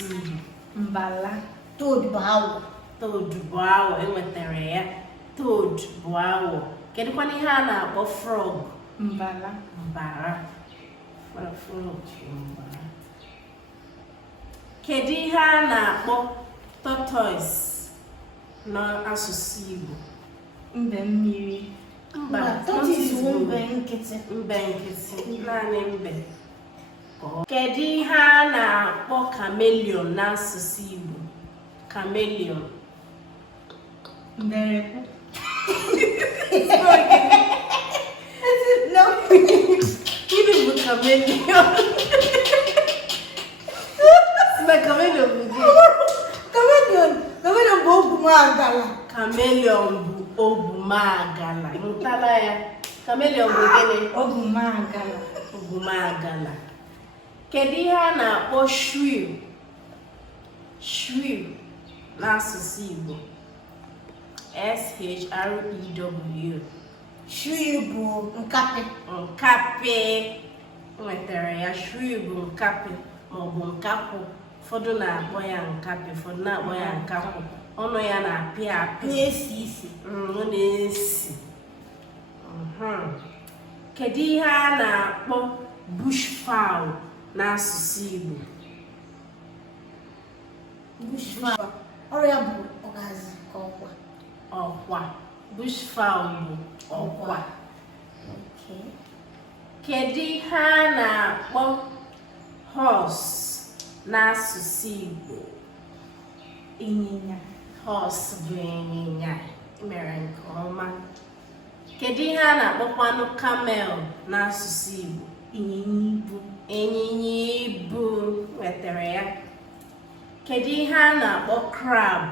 n'asụsụ Igbo. Mbala. Toad bụ awọ. Toad bụ awọ, enwetara ya. Toad bụ awọ. Kedụkwana ihe a na-akpọ frog? Mbala. Mbara. Frog bụ mbara. Kedu ihe a na-akpọ tortoise n'asụsụ Igbo? Mbe mmiri. Mba, tortoise bụ mbe nkịtị. Mbe nkịtị, naanị mbe. Kedu ihe a na-akpọ chameleon n'asụsụ Igbo? Chameleon. Nderekwu. No. Gịnị bụ chameleon? Chameleon bụ gị. Chameleon bụ ogwumagala. Chameleon bụ ogwumagala. Mụtala ya. Chameleon bụ gịnị? Ogwumagala. Ogwumagala. Kedu ihe a na-akpọ shrew? Shrew n'asụsụ Igbo. S-H-R-E-W. Shrew bụ nkapị. Nkapị. Nwetara ya. Shrew bụ nkapị maọbụ nkakwụ. Ụfọdụ na-akpọ ya nkapị, ụfọdụ na-akpọ ya nkakwụ. Ọnụ ya na-apị apị. Na-esi isi. Ọ na-esi. Kedu ihe a na-akpọ bushfowl n'asụsụ Igbo? Bushfowl. Ọrụ ya bụ ọgazi ka ọkwa. Ọkwa. Bushfowl bụ ọkwa. Kedu ihe a na-akpọ horse n'asụsụ Igbo? Ịnyịnya. Horse bụ ịnyịnya. Mere nke ọma. Kedu ihe a na-akpọkwanụ camel n'asụsụ Igbo? Ịnyịnya ibu. Ịnyịnya ibu. Nwetara ya. Kedu ihe a na-akpọ crab?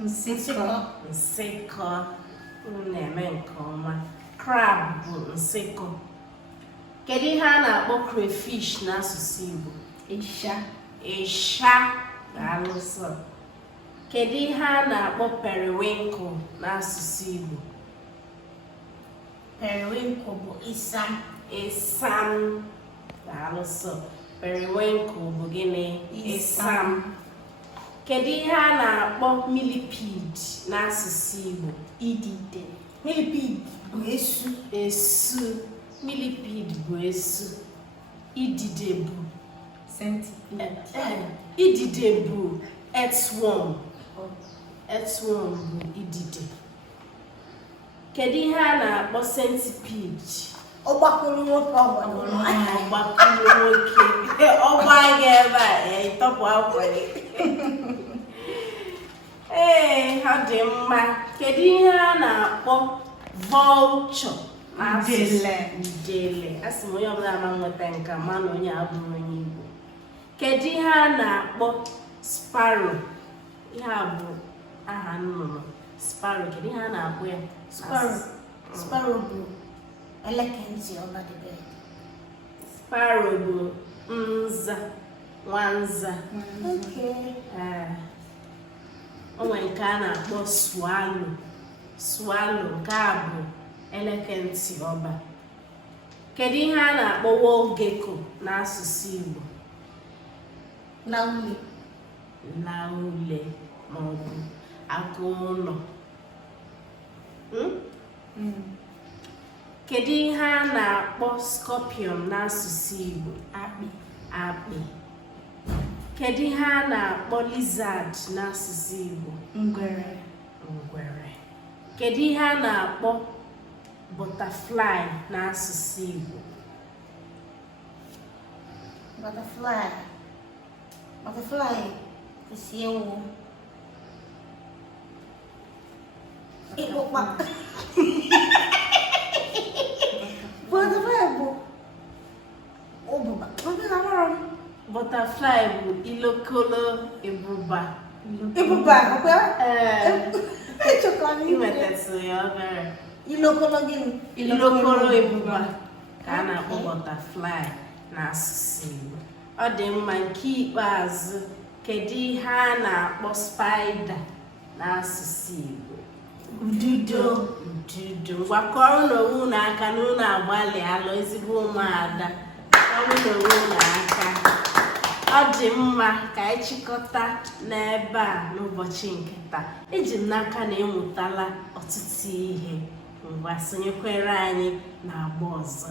Nsịkọ. Nsịkọ. Na-eme nke ọma. Crab bụ nsịkọ. Kedu ihe a na-akpọ crayfish n'asụsụ Igbo? Ịsha. Ịsha. Daalụsọ. Kedu ihe a na-akpọ periwinkle n'asụsụ Igbo? Periwinkle bụ ịsam. Ịsam. Daalụsọ. Periwinkle bụ gịnị? Ịsam. Kedu ihe a na-akpọ millipede n'asụsụ Igbo? Idide. Millipede bụ esu. Esu. Millipede bụ esu. Idide bụ Centipede. idide bụ earthworm. Earthworm bụ idide. Kedu ihe a na-akpọ centipede? Ọgbakụrụ nwoke ọgbakụrụ nwaanyị. Ọgbakụrụ nwoke. Ọgba gị ebe a, ịtọpụ akwa gị. Ee, ha dị mma. Kedu ihe a na-akpọ vulture? Udele. Udele. Asị m onye ọbụla ama nweta nke ma na onye abụrụ onye Igbo. Kedu ihe a na-akpọ sparrow? Ihe a bụ aha nnụnụ. Sparrow. Kedu ihe a na-akpọ ya? Sparrow bụ elekentị ọbadebe. Sparrow bụ nza. Nwanza. O nwere nke a na-akpọ swallow. Swallow nke a bụ elekentị ọba. Kedu ihe a na-akpọ wall gecko n'asụsụ Igbo? Laule. Laule maọbụ agụụlọ. Kedu ihe a na-akpọ scorpion n'asụsụ Igbo? Akpị. Akpị. Kedu ihe a na-akpọ lizard n'asụsụ Igbo? Ngwere. Ngwere. Kedu ihe a na-akpọ butterfly n'asụsụ Igbo? Butterfly. Butterfly isi ewu. Ịkpụkpa. Butterfly bụ ụbụba. Butterfly bụ ilokolo ịbụba. Ịbụba ọkwa? Iwetatụ ya obere. Ilokolo gịnị? Ilokolo ịbụba ka a na-akpọ butterfly n'asụsụ Igbo. Ọ dị mma. Nke ikpeazụ, kedu ihe a na-akpọ spider n'asụsụ Igbo? Ududo. Ududo. Ngwakọrọ n'onwe unu aka na unu agbalịala ezigbo ụmụada. Ọrụ n'onwe unu aka. ọ dị mma ka anyị chịkọta n'ebe a n'ụbọchị nke taa. Eji m n'aka na ịmụtala ọtụtụ ihe. Ngwa sonyekwere anyị n'agba ọzọ.